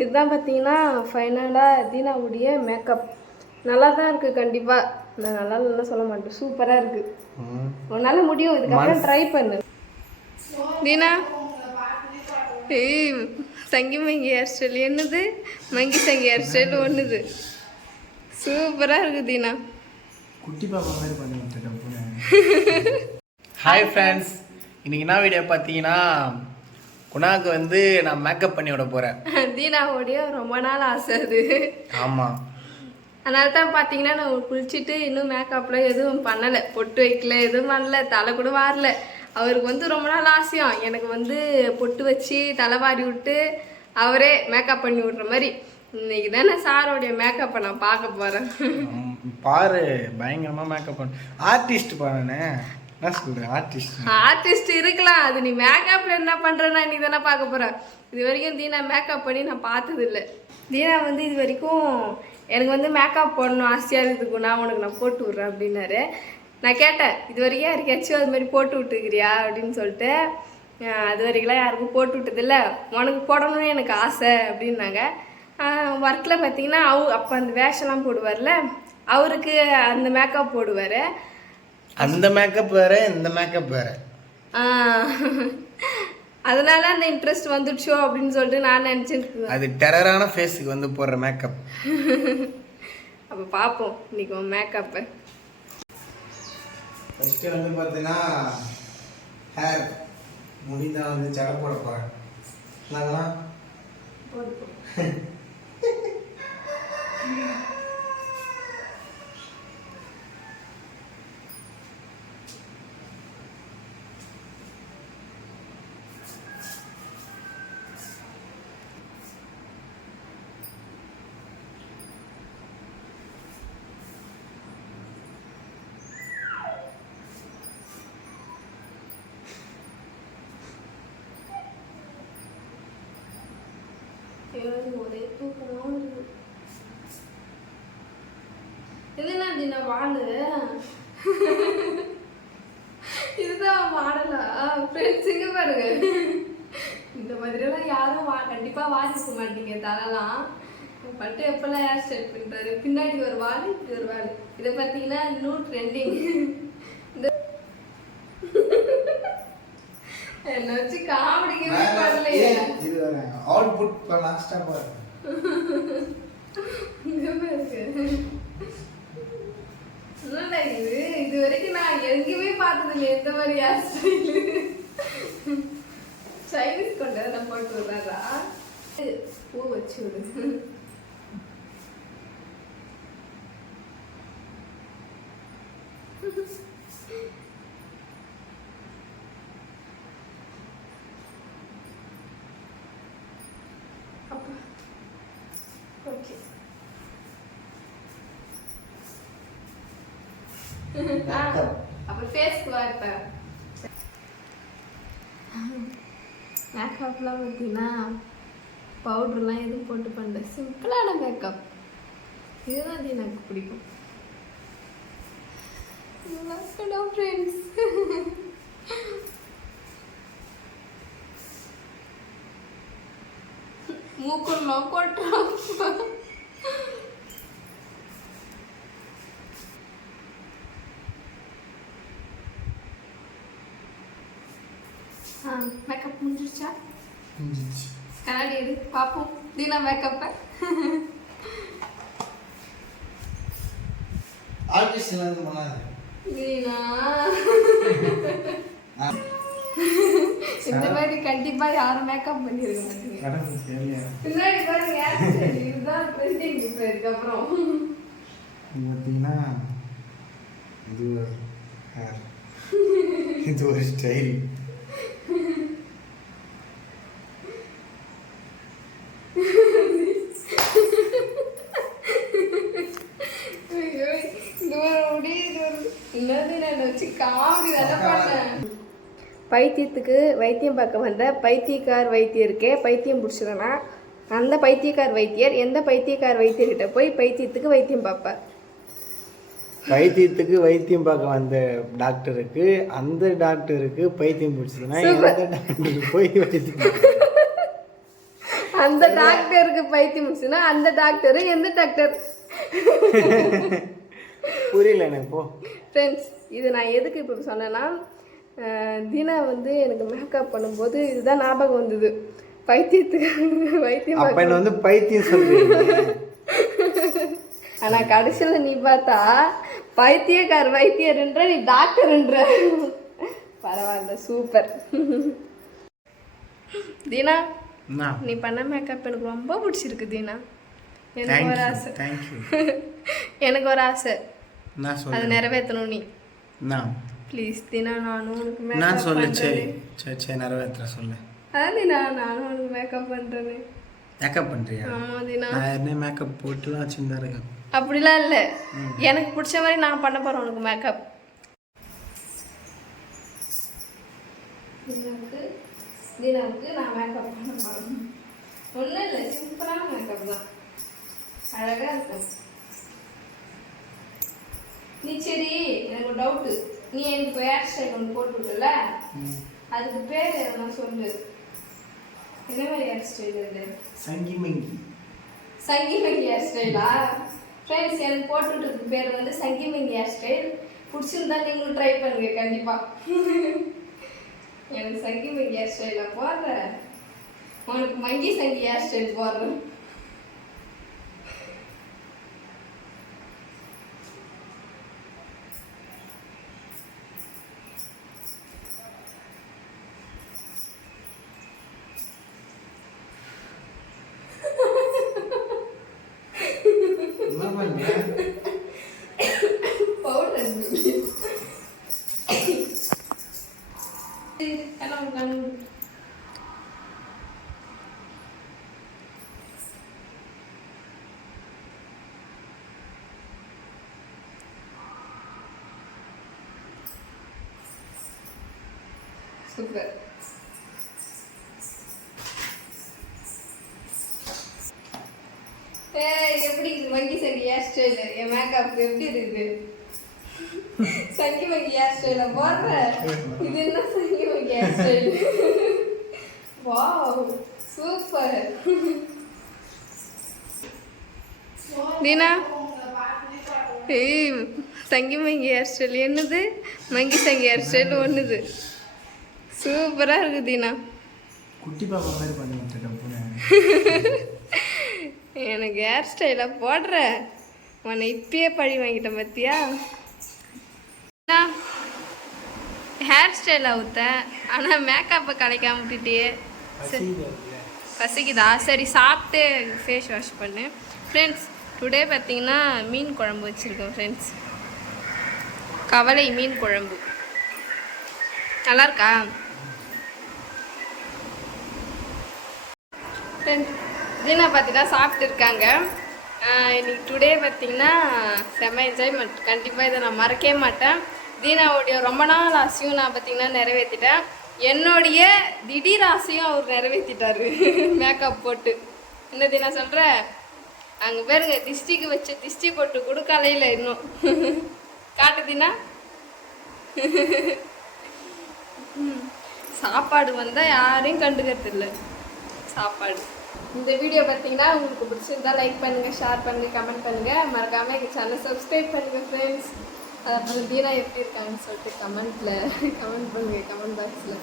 இதுதான் பார்த்தீங்கன்னா ஃபைனலாக தீனாவுடைய மேக்கப் நல்லா தான் இருக்குது கண்டிப்பாக நான் நல்லா இல்லைன்னு சொல்ல மாட்டேன். சூப்பராக இருக்குது. உன்னால் முடியும். இதுக்கப்புறம் ட்ரை பண்ணு. தீனா? ஏய் சங்கி மங்கி ஹேர் ஸ்டைல் என்னது? மங்கி சங்கி ஹேர் ஸ்டைல் ஒன்றுது சூப்பராக இருக்குது தீனா. குட்டி பாப்பா மாதிரி பண்ணி விட்டுட்டேன் ஹாய் ஃப்ரெண்ட்ஸ் இன்னைக்கு என்ன வீடியோ பார்த்தீங்கன்னா குணாக்கு வந்து நான் மேக்கப் பண்ணி விட போகிறேன் தீனாவுடைய ரொம்ப நாள் ஆசை அது. ஆமாம் அதனால தான் பார்த்தீங்கன்னா நான் குளிச்சுட்டு இன்னும் மேக்கப்லாம் எதுவும் பண்ணலை. பொட்டு வைக்கல எதுவும் பண்ணல. தலை கூட வாரல. அவருக்கு வந்து ரொம்ப நாள் ஆசையாம். எனக்கு வந்து பொட்டு வச்சு தலை வாரி விட்டு அவரே மேக்கப் பண்ணி விட்ற மாதிரி. இன்னைக்கு தானே சாரோடைய மேக்கப்பை நான் பார்க்க போகிறேன் ம், பாரு பயங்கரமாக மேக்கப் பண்ண. ஆர்டிஸ்ட் பாருண்ணே என்ன ஆர்டிஸ்ட் ஆர்டிஸ்ட் இருக்கலாம். அது நீ மேக்கப்ல என்ன பண்றனா நீ தானே பார்க்க போற. இது வரைக்கும் தீனா மேக்கப் பண்ணி நான் பார்த்தது இல்லை தீனா வந்து இது வரைக்கும் எனக்கு வந்து மேக்கப் போடணும் ஆசையாக இருக்குது நான் உனக்கு நான் போட்டு விட்றேன் அப்படின்னாரு. நான் கேட்டேன் இது வரைக்கும் யாருக்காச்சும் அது மாதிரி போட்டு விட்டுக்கிறியா அப்படின்னு சொல்லிட்டு அது வரைக்கும்லாம் யாருக்கும் போட்டு விட்டதில்ல. உனக்கு போடணும்னு எனக்கு ஆசை அப்படின்னாங்க. ஒர்க்கில் பார்த்தீங்கன்னா அவ அப்போ அந்த வேஷம்லாம் போடுவார்ல அவருக்கு அந்த மேக்கப் போடுவார். அந்த மேக்கப் வேற இந்த மேக்கப் வேற. அதனால அந்த இன்ட்ரெஸ்ட் வந்துடுச்சோ அப்படின்னு சொல்லிட்டு நான் நினச்சிட்டு அது டெரரான ஃபேஸுக்கு வந்து போடுற மேக்கப் அப்போ பார்ப்போம் இன்னைக்கு உன் மேக்கப்பை ஃபஸ்ட்டு வந்து பார்த்தீங்கன்னா ஹேர் முடிந்தான் வந்து ஜடை போட போகிறேன் எழுதும் போதே தூக்கமாக இருக்குது இதுனா தின வாழு. இதுதான் மாடலா ஃப்ரெண்ட்ஸுங்க பாருங்க. இந்த மாதிரியெல்லாம் யாரும் வா கண்டிப்பாக வாசிக்க மாட்டீங்க தரலாம் பட்டு எப்பெல்லாம் ஹேர் ஸ்டைல் பண்ணுறாரு பின்னாடி ஒரு வாள் இப்படி ஒரு வாள். இதை பார்த்தீங்கன்னா இன்னும் ட்ரெண்டிங் இந்த என்னை வச்சு காமெடிக்கவே பண்ணலையே. இது அவுட்புட் இப்போ லாஸ்ட்டாக பாரு. இது? இது வரைக்கும் நான் எங்கேயுமே பார்த்தது இல்லை எந்த மாதிரி ஹேர் ஸ்டைலு சைனீஸ் கொண்டு நான் போட்டு விடுறாரா பூ வச்சு விடு. அப்பா அப்ப ஃபேஸ்க்கு வாய்ப்ப மேக்கப்லாம் பார்த்தீங்கன்னா பவுடர்லாம் எதுவும் போட்டு பண்ணல. சிம்பிளான மேக்கப் இதுதான் அது எனக்கு பிடிக்கும். ஃப்ரெண்ட்ஸ் மூக்குலாம் கொட்டுறான் மேக்கப் முடிஞ்சிருச்சா கண்ணாடி எடு பார்ப்போம் தீனா மேக்கப்பை ஆர்டிஸ்ட்லாம் இது பண்ணாது? தீனா. இந்த மாதிரி கண்டிப்பா யாரும் மேக்கப் பண்ணிருக்க மாட்டீங்க. பின்னாடி பாருங்க. இதுதான் ட்ரெண்டிங் இப்போ இதுக்கப்புறம். இது பார்த்தீங்கன்னா இது ஒரு இது ஒரு ஸ்டைல் ஐயோ, இது ஒரு முடி இது ஒரு என்னது நான் வச்சு காமெடி பண்ணேன். பைத்தியத்துக்கு வைத்தியம் பார்க்க வந்த பைத்தியக்கார் வைத்தியருக்கே பைத்தியம் பிடிச்சதுன்னா அந்த பைத்தியக்கார் வைத்தியர் எந்த பைத்தியக்கார் வைத்தியர்கிட்ட போய் பைத்தியத்துக்கு வைத்தியம் பார்ப்பார்? பைத்தியத்துக்கு வைத்தியம் பார்க்க வந்த டாக்டருக்கு அந்த டாக்டருக்கு பைத்தியம் பிடிச்சதுன்னா. எந்த டாக்டருக்கு போய் வைத்தியம் அந்த டாக்டருக்கு பைத்தியம் முடிச்சுன்னா அந்த டாக்டர் எந்த டாக்டர்? புரியல எனக்கு போ. ஃப்ரெண்ட்ஸ் இது நான் எதுக்கு இப்போ சொன்னேன்னா தினா வந்து எனக்கு மேக்கப் பண்ணும்போது இதுதான் ஞாபகம் வந்தது. பைத்தியத்துக்கு பைத்தியம் அப்ப என்ன வந்து பைத்தியம் சொல்றீங்க. ஆனா கடைசியில நீ பார்த்தா பைத்தியக்கார் வைத்தியர்ன்ற நீ டாக்டர்ன்ற பரவாயில்ல சூப்பர் தீனா நீ பண்ண மேக்கப் எனக்கு ரொம்ப பிடிச்சிருக்கு தீனா. எனக்கு ஒரு ஆசை. எனக்கு ஒரு ஆசை. அதை நிறைவேற்றணும் நீ. நான். ப்ளீஸ் தீனா நானும் உனக்கு நான் சொல்லு சரி சரி சரி நிறைவேற்ற சொல்லு. அதான் தீனா நானும் உனக்கு மேக்கப் பண்ணுறேன் மேக்கப் பண்றியா? ஆமா தீனா. நான் என்ன மேக்கப் போட்டுலாம் வச்சுருந்தா இருக்கேன். அப்படிலாம் இல்லை. எனக்கு பிடிச்ச மாதிரி நான் பண்ண போகிறேன் உனக்கு மேக்கப் தீனாவுக்கு தீனாவுக்கு நான் மேக்கப் பண்ண போகிறேன் ஒன்றும் இல்லை சிம்பிளான மேக்கப் தான். அழகாக இருக்கும். நீ சரி எனக்கு ஒரு டவுட்டு நீ எனக்கு ஹேர் ஸ்டைல் ஒன்று போட்டு விட்டல அதுக்கு பேர் எதனா சொல்லு. என்ன மாதிரி ஹேர் ஸ்டைல் இது சங்கி மங்கி. சங்கிமங்கி ஹேர் ஸ்டைலா ஃப்ரெண்ட்ஸ் எனக்கு போட்டுட்டு பேர் வந்து சங்கிமங்கி ஹேர் ஸ்டைல் பிடிச்சிருந்தா நீங்களும் ட்ரை பண்ணுங்க கண்டிப்பா. எனக்கு சங்கிமங்கி ஹேர் ஸ்டைலில் போடுறேன். உனக்கு மங்கி சங்கி ஹேர் ஸ்டைல் போடுறேன். என்ன பண்ண பவுடர் வங்கி சங்கி ஹேர் ஸ்டைல் என் மேக்கப் எப்படி இருக்குது சங்கி வங்கி ஹேர் ஸ்டைல போடுற? இது என்ன சங்கி வங்கி hair style? Wow super. Deena ஏய் சங்கி மங்கி ஹேர் ஸ்டைல் என்னது? மங்கி சங்கி ஹேர் ஸ்டைல் ஒன்றுது சூப்பராக இருக்குது தீனா. குட்டி பாப்பா மாதிரி பண்ணி விட்டுட்டேன் பூனை. எனக்கு ஹேர் ஸ்டைலாக போடுற. உன்னை இப்பயே பழி வாங்கிட்டேன் பார்த்தியா ஹேர் ஸ்டைல் அவுத்தேன் ஆனால் மேக்கப்பை கலைக்காம விட்டுட்டியே. பசிக்குது. சரி சாப்பிட்டு ஃபேஸ் வாஷ் பண்ணு. ஃப்ரெண்ட்ஸ் டுடே பார்த்தீங்கன்னா மீன் குழம்பு வச்சுருக்கோம் ஃப்ரெண்ட்ஸ் கவலை மீன் குழம்பு. நல்லா இருக்கா? ஃப்ரெண்ட்ஸ் தீனா பார்த்தீங்கன்னா சாப்பிட்டு இருக்காங்க இன்னைக்கு டுடே பார்த்தீங்கன்னா செம்ம என்ஜாய்மெண்ட் கண்டிப்பாக இதை நான் மறக்கவே மாட்டேன். தீனாவுடைய ரொம்ப நாள் ஆசையும் நான் பார்த்தீங்கன்னா நிறைவேற்றிட்டேன் என்னுடைய திடீர் ஆசையும் அவர் நிறைவேற்றிட்டாரு மேக்கப் போட்டு. என்ன தீனா சொல்கிற அங்கே பேருங்க திஷ்டிக்கு வச்ச திஷ்டி போட்டு கூட கலையில் இன்னும். காட்டு தீனா. சாப்பாடு வந்தால் யாரையும் கண்டுக்கிறது இல்லை. சாப்பாடு. இந்த வீடியோ பார்த்தீங்கன்னா உங்களுக்கு பிடிச்சிருந்தா லைக் பண்ணுங்க ஷேர் பண்ணுங்க கமெண்ட் பண்ணுங்க. மறக்காம எங்கள் சேனலை சப்ஸ்கிரைப் பண்ணுங்க ஃப்ரெண்ட்ஸ் அப்புறம் தீனா எப்படி இருக்காங்கன்னு சொல்லிட்டு கமெண்ட்ல கமெண்ட் பண்ணுங்க கமெண்ட் பாக்ஸில்